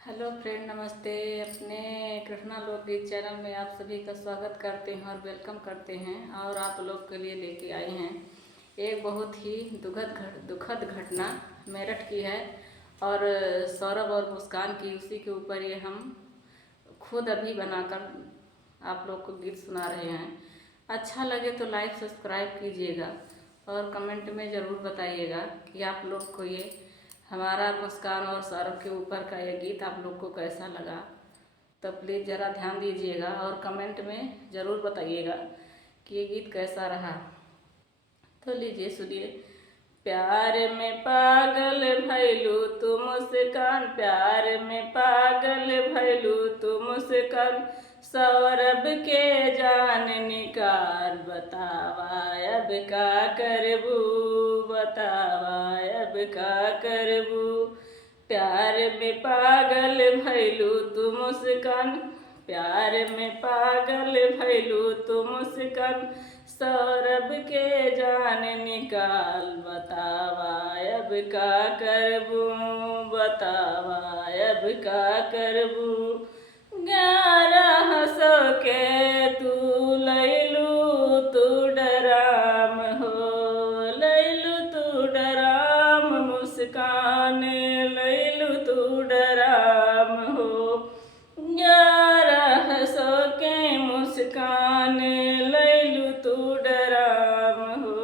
Hello friend, नमस्ते। अपने कृष्णा लोकगीत चैनल में आप सभी का स्वागत करते हैं और वेलकम करते हैं। और आप लोग के लिए लेके आए हैं एक बहुत ही दुखद घटना मेरठ की है और सौरभ और मुस्कान की। उसी के ऊपर ये हम खुद अभी बनाकर आप लोग को गीत सुना रहे हैं। अच्छा लगे तो लाइक सब्सक्राइब कीजिएगा और कमेंट में ज़रूर बताइएगा कि आप लोग को ये हमारा मुस्कान और सौरभ के ऊपर का ये गीत आप लोग को कैसा लगा। तो प्लीज़ ज़रा ध्यान दीजिएगा और कमेंट में ज़रूर बताइएगा कि ये गीत कैसा रहा। तो लीजिए सुनिए। प्यार में पागल भैलू तू मुस्कान, प्यार में पागल भैलू तू मुस्कान, सौरभ के जान निकाल, बतावा अब का करबू, बतावा अब का करबू। प्यार में पागल भैलू तू मुस्कान, प्यार में पागल भैलू तू मुस्कान, सौरभ के जान निकाल, बतावा अब का करबू, बतावा अब का करबू। 1100 के तू लैलू तू डराम हो, लैलू तू डराम मुस्कान, लैलू तू डराम हो। 1100 के मुस्कान, लैलू तू डराम हो,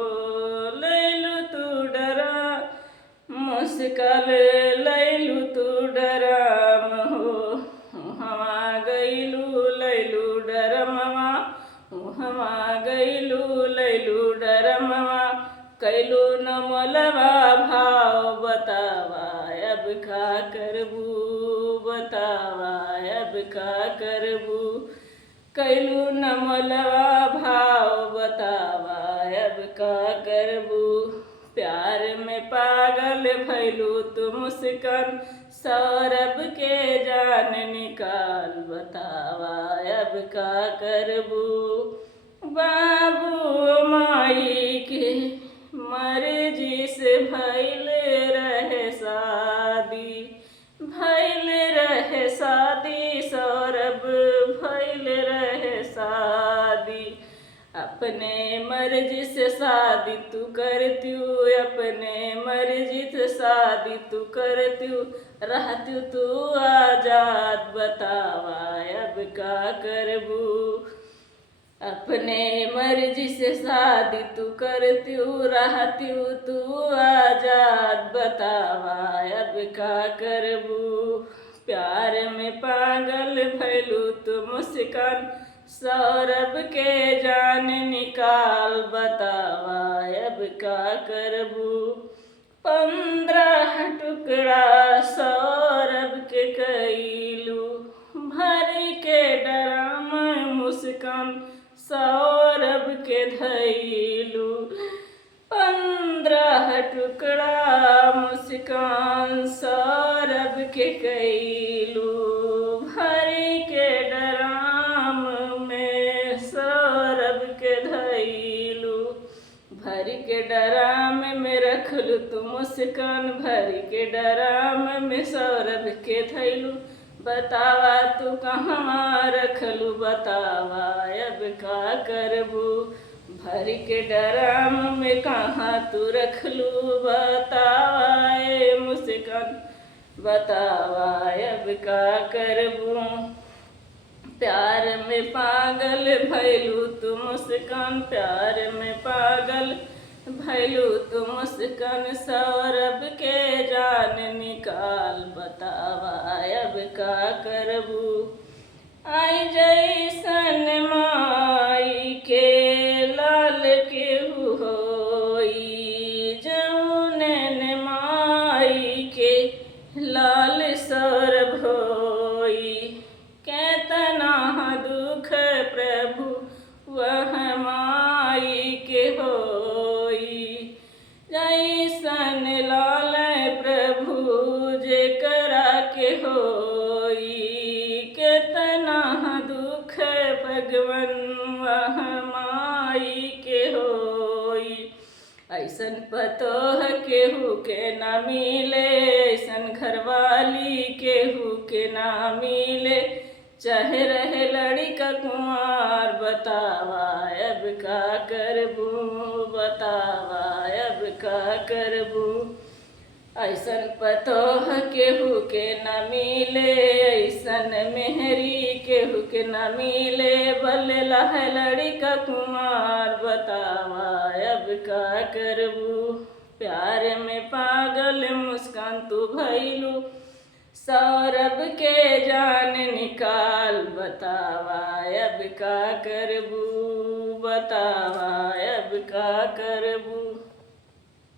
लैलू तू डरा मुस्कान, लैलू तू डराम हो। हमा गईलू लैलू डरमवा, हमा गईलू लैलू डरमवा, कैलू न मोलवा भाव, बतावा अब का करबू, बतावा अब का करबू। कैलू न मोलवा भाव, बतावा अब का करबू। प्यार में पागल भैलू तू मुस्कान, सौरभ के जान निकाल, बतावा अब का करबू। बाबू माई के मर्जी से भैल रहे शादी, भैल रहे शादी, सौरभ भैल रहे शादी। अपने मर्जी से शादी तू करत्यू, अपने मर्जी से शादी तू करत्यू, रहत्यू तू आजाद, बतावा अब का करबू। अपने मर्जी से शादी तू करत्यू, रहत्यू तू आजाद, बतावा अब का करबू। प्यार में पागल भैलू तू मुस्कान, सौरभ के जान निकाल, बतावा अब का करबू। 15 टुकड़ा सौरभ के कैलू, भर के डराम मुस्कान, सौरभ के धैलू। 15 टुकड़ा मुस्कान सौरभ के कैलू, भर के डराम में सौरभ के धैलू। भर के डराम में रखलू तू मुस्कान, भर के डराम में सौरभ के धैलू, बतावा तू कहाँ रखलू, बतावा अब का करबू। भर के डराम में कहाँ तू रखलू, बतावा ए मुस्कान, बतावा अब का करबू। प्यार में पागल भैलू तू मुस्कान, प्यार में पागल भैलू तू मुस्कान, सौरभ के जान निकाल, बतावा अब का करबू। आई जैसन माई के लाल के होई, जौनन माई के लाल सौरभ होई। केतना दुख प्रभु वह माई के होई, जैसन लाल प्रभु जेकरा के होई। केतना दुख भगवन वह माई के होई। ऐसन पतोह केहू के ना मिले, ऐसन घरवाली केहू के ना मिले, चाहे रहे लड़का कुंवार, बतावा अब का करबू, बतावा अब का करबू। ऐसन पतोह केहू के न मिले, ऐसन मेहरी केहू के न मिले, बल्ला है लड़का कुमार, बतावा अब का करबू। प्यार में पागल मुस्कान तू भैलू, सौरभ के जान निकाल, बतावा अब का करबू, बतावा अब का करबू।